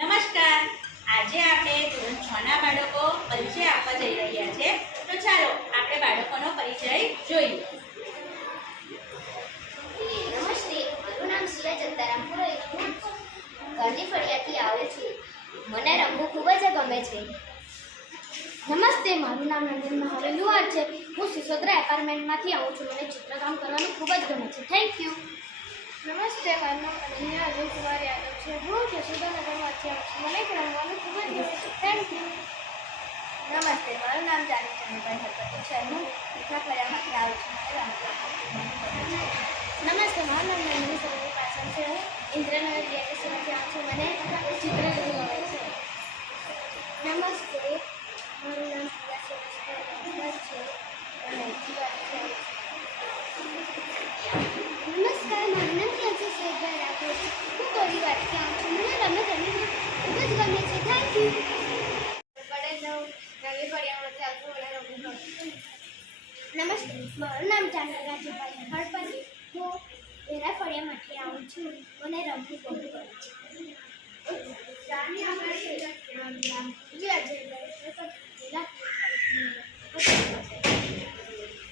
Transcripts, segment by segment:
નમસ્કાર. આજે આપણે ધોરણ છ ના બાળકો પરિચય આપવા જઈ રહ્યા છે. તો ચાલો આપણે બાળકોનો પરિચય જોઈએ. નમસ્તે મારું નામ શિવા જગદારામ પુરોહિત હું ગાંધી ફળિયાથી આવું છું. મને રમવું ખૂબ જ ગમે છે. નમસ્તે મારું નામ નંદન લુહાર છે. હું સિસોદરા એપાર્ટમેન્ટમાંથી આવું છું. મને ચિત્રકામ કરવાનું ખૂબ જ ગમે છે. Thank you. નમસ્તે મારું નામ અનન્યા અજય કુમાર યાદવ છે. હું જશોદાનગરમાંથી આવું છું મને રમવાનું ખૂબ જ ગમે છે થેન્ક યુ નમસ્તે મારું નામ જાની ચંદ્રભાઈ હરપતિ છે હું મીઠા ફળિયામાંથી આવું છું મને રમવાનું નમસ્તે મારું નામ નંદની સરોની પાછળ છે હું ઇન્દ્રનગર બીએસસીમાંથી આવું છું મને ચિત્ર ગમે છે નમસ્તે મારું નામ પ્રિયા સુરેશભાઈ છે અને જીવાથી નમસ્કાર મારું નામ નમસ્તે, મારું નામ ચાંદા રાજુભાઈ હળપતિ હું વેરા ફળિયામાંથી આવું છું મને રમવું બહુ ગમે છે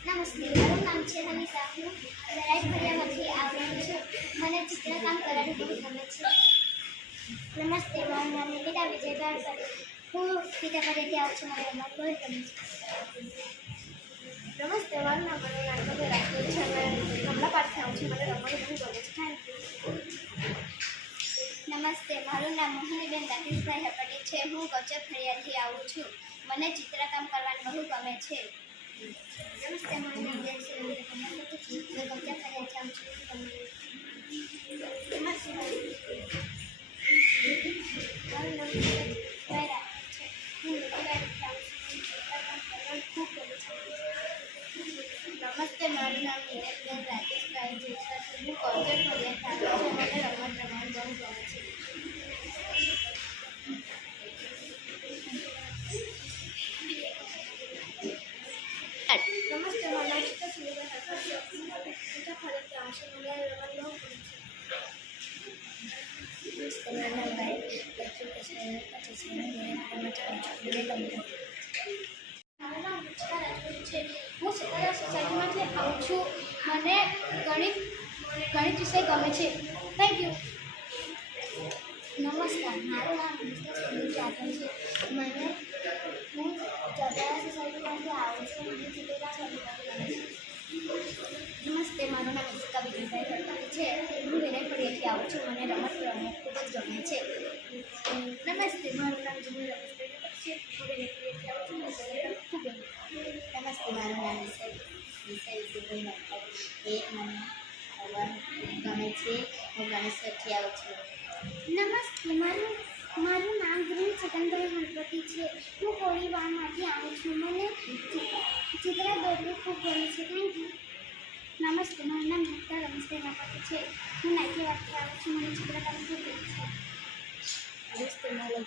નમસ્તે મારું નામ છે હમીસા હું વેરાઈ ફળિયામાંથી આવું છું. મને ચિત્રકામ કરવાનું બહુ ગમે છે. નમસ્તે મારું નામ નિકિતા વિજય હળપતિ હું પિતા ફરીથી આવું છું મને રમત બહુ ગમે છે નમસ્તે મારું નામ મને રાખેલું છે અને કમલા પાઠથી આવું છું મને રમવાનું બહુ ગમે છે. થેન્ક યુ નમસ્તે મારું નામ મોહિનીબેન રાકેશભાઈ હપટી છે. હું ગૌચર ફરિયાદથી આવું છું. મને ચિત્રકામ કરવાનું બહુ ગમે છે. નમસ્તે મારું નામ કુમાર. હતી કરવાનું ખૂબ નામ નીરજબેન રાજેશભાઈ જેસર છે હું કોન્સર્ટ ફરિયાદ છું મને રમત રમવાનું બહુ ગમે છે નમસ્તે મારું નામ સુરેશભાઈ છે હું પૂજા ફરિયાદ આવું છું મને છે નમસ્તે મારું છે. હું સત્તાધાર સોસાયટીમાંથી આવું છું. મને ગણિત ગણિત વિષય ગમે છે. થેન્ક યુ નમસ્કાર. મારું નામ મિસ્ટર જાદવ છે. મને, હું સત્તાધાર સોસાયટીમાંથી આવું છું. મને ગમે છે. નમસ્તે. મારું નામ ઇશિકા વિજયભાઈ હરપતિ છે. હું વિનય ફળિયાથી આવું છું. મને રમત રમવું ખૂબ જ ગમે છે. નમસ્તે. મારું નામ રમેશભાઈ નમસ્તે મારું નામ વિષય એ મને ગમે છે હું ગણેશ્વરથી આવું છું નમસ્તે મારું મારું નામ ગ્રીન છગનભાઈ ગણપતિ છે હું કોળીવાડમાંથી આવું છું મને ચિત્ર દોરવું ખૂબ ગમે છે થેન્ક યુ નમસ્તે મારું નામ ડૉક્ટર રમેશભાઈ રાપતિ છે હું નાઇકીવાડથી આવું છું મને ચિત્રકામ ખૂબ ગમે છે નમસ્તે મારું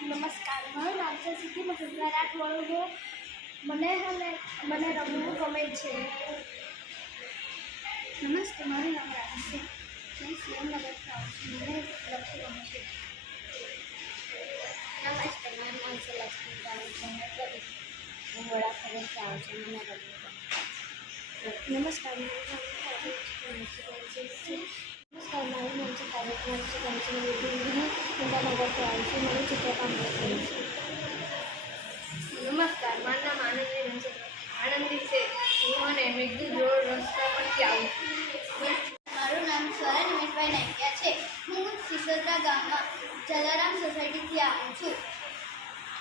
નમસ્કાર મારું નામ છે સિદ્ધિ મહેન્દ્ર રાઠોડ હું મને હવે મને રમવું ગમે છે. નમસ્તે મારું નામ રામ છે. હું સુરેન્દ્રનગરથી આવું છું મને લખી ગમે છે. નમસ્તે મારું નામ છે લક્ષ્મી છે. હું વડા ફરેથી આવું છું. મને રમવું નામ છે. નમસ્કાર મારું નામ છે. કાર્યક્રમ છે કંચન હું સુંદરનગરથી આવું છું મને ચિત્રકામ ગમે છે નમસ્કાર મારું નામ આનંદી રંજન આનંદી છે હું અને મેઘદૂત રોડ આવું છું મારું નામ સ્વરા નિમેશભાઈ નાયકિયા છે. હું સિસોદરા ગામમાં જલારામ સોસાયટીથી આવું છું.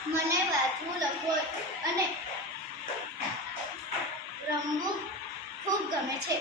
મને વાંચવું, લખવું અને રમવું ખૂબ ગમે છે.